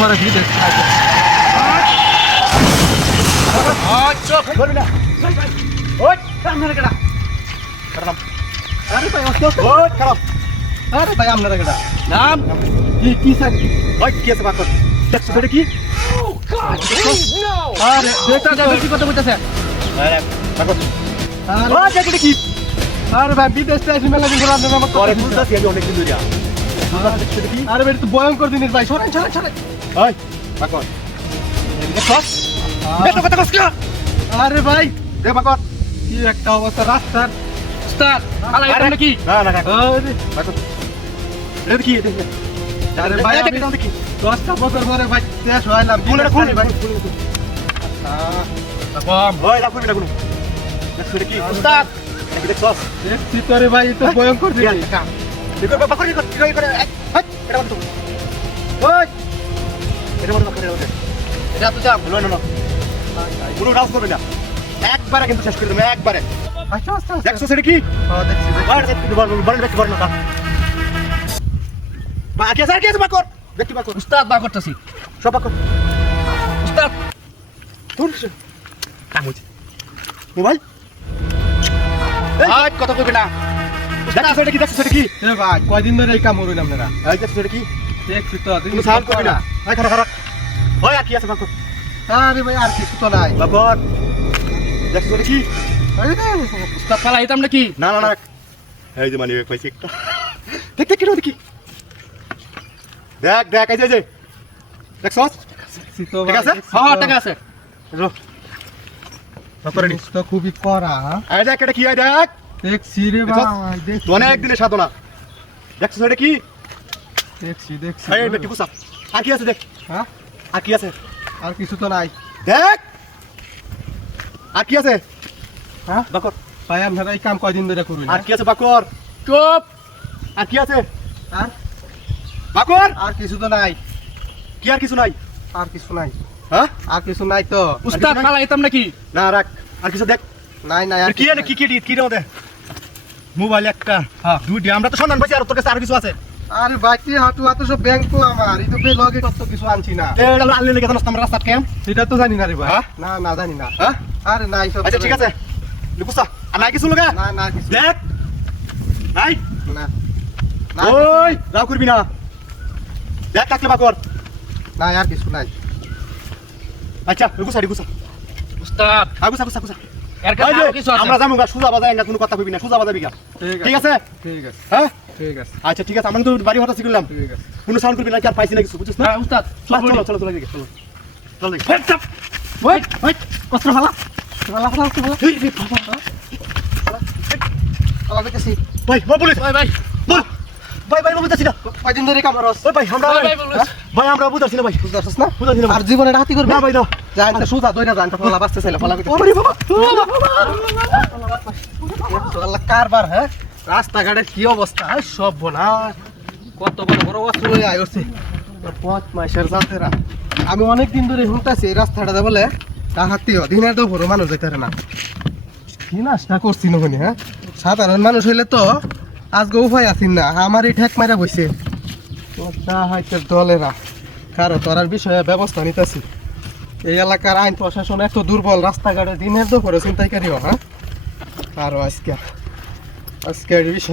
পরে ভিড় আরে ভাই আপনারা কেডা নাম কি স্যার ভাই কি আছে বাকর দেখছো এটা কি আরে বেটা যাবে কি কথা কইতাছে আরে বাকর আরে ও দেখো কি আরে ভাই বিদেশ থেকে মেলা দিন ধরে আমরা আমাকে করে বুঝতাছি আমি অনেক দিন ধরে আরে বেটা তো ভয়ঙ্কর জিনিস ভাই সরেন সরেন সরেন ওই বাকর দেখো বেটা কথা কস কি আরে ভাই দে বাকর কি একটা অবস্থা রাস্তার উস্তাদ আলা এটা নাকি না না আরে বাকর এটা কি দেখো আরে ভাই এটা কি 10টা বছর পরে ভাই শেষ হইলাম খুলে ভাই আচ্ছা বাবা ওই লাভ করবি না কোনো দেখো এটা কি উস্তাদ এটা দেখছস দেখছি তোরে ভাই তো ভয়ঙ্কর জিনিস দেখো বাবা করে কি করে এটা বন্ধ ওই এটা বন্ধ করে এটা তো যা না না পুরো রাউন্ড করবে না একবারে কিন্তু শেষ করে দেব একবারে আচ্ছা আচ্ছা দেখছস এটা কি হ্যাঁ দেখছি বাইরে দেখতে বড় দেখতে বড় না বাকি আছে আর কি আছে বাকর দেখতে বাকর উস্তাদ বাকর করতেছি সব বাকর উস্তাদ তোর কাম হচ্ছে মোবাইল এই কথা কইবে না দেখছ এটা কি দেখছ এটা কি এ ভাই কয়দিন ধরে এই কাম হইল আপনারা এই দেখছ এটা কি দেখছি তো তুমি সাউন্ড করবি না এই খারাপ খারাপ ওই আর কি আছে বাকর আরে ভাই আর কিছু তো নাই বাকর দেখছ এটা কি উস্তাদ পালা আইতাম নাকি না না না এই যে মানি পাইছি একটা দেখ দেখ এটা কি দেখ দেখ এই যে দেখছস ঠিক আছে হ্যাঁ ঠিক আছে রো তারপরে তো খুবই করা এই দেখ এটা কি এই দেখ দেখছি রে ভাই দেখ অনেক দিনের সাধনা দেখছস এটা কি দেখছি দেখছি এই বেটি কুসা আর কি আছে দেখ হ্যাঁ আর কি আছে আর কিছু তো নাই দেখ আর কি আছে হ্যাঁ বাকর ভাই আপনারা এই কাম কয়দিন ধরে করবেন আর কি আছে বাকর চুপ আর কি আছে আর বাকর আর কিছু তো নাই কি আর কিছু নাই আর কিছু নাই হ্যাঁ আর কিছু নাই তো উস্তাদ খালা আইতাম নাকি না রাখ আর কিছু দেখ নাই নাই আর কি আছে কি কি রে দে মোবাইল একটা হ্যাঁ দুইটি আমরা তো সন্ধান পাইছি আর তোর কাছে আর কিছু আছে আরে বাকি হাতু হাতু সব ব্যাংক তো আমার এই তো বে লগে কত কিছু আনছি না এটা আনলে নাকি জানোস আমরা রাস্তা কেম সেটা তো জানি না রে ভাই না না জানি না হ্যাঁ আরে নাই সব আচ্ছা ঠিক আছে লুকুসা আর নাই কিছু লগা না না কিছু দেখ নাই না ওই রাও করবি না দেখ কাকলে বাকর না আর কিছু নাই আচ্ছা গুছা গুছা উস্তাদ গুছা গুছা গুছা এর কাছে কিছু আছে আমরা যামু গা সুজা বাজাই না কোনো কথা কইবি না সুজা বাজাবি গা ঠিক আছে ঠিক আছে হ্যাঁ ঠিক আছে আচ্ছা ঠিক আছে আমরা তো বাড়ি হঠাৎ শিখলাম ঠিক আছে কোনো সাউন্ড করবি না কি আর পাইছি না কিছু বুঝছিস না উস্তাদ চলো চলো চলো চলো চলো হেড আপ ওয়েট ওয়েট কষ্ট ফালা ফালা ফালা ফালা ফালা দেখছি ভাই বলিস ভাই ভাই বল ভাই ভাই বুঝতাছি না কয়দিন ধরে কাম করছ ওই ভাই আমরা ভাই আমরা বুঝতাছি না ভাই বুঝতাছস না বুঝতাছি না আর জীবনে হাতি করবি না ভাই না যাই না সুজা দইরা জান ফলা বাসতে চাইলা ফলা কইতে ওরে বাবা আল্লাহ কারবার হ্যাঁ রাস্তাঘাটের কি অবস্থা সব বনাস কত বড় বড় অস্ত্র লই আইছে পথ মাইশের জাতেরা আমি অনেক দিন ধরে শুনতাছি এই রাস্তাটা বলে তাহাতিও দিনের তো বড় মানুষ যাইতারে না কি নাস্তা করছি নবনি হ্যাঁ সাধারণ মানুষ হইলে তো আজকে উপায় আছেন না আমার এই ঠেক মারা বইছে দলেরা কারো তোরার বিষয়ে ব্যবস্থা নিতেছি এই এলাকার আইন প্রশাসন এত দুর্বল রাস্তাঘাটে দিনের দুপুরে চিন্তাই করিও হ্যাঁ আরো আজকে বিষয়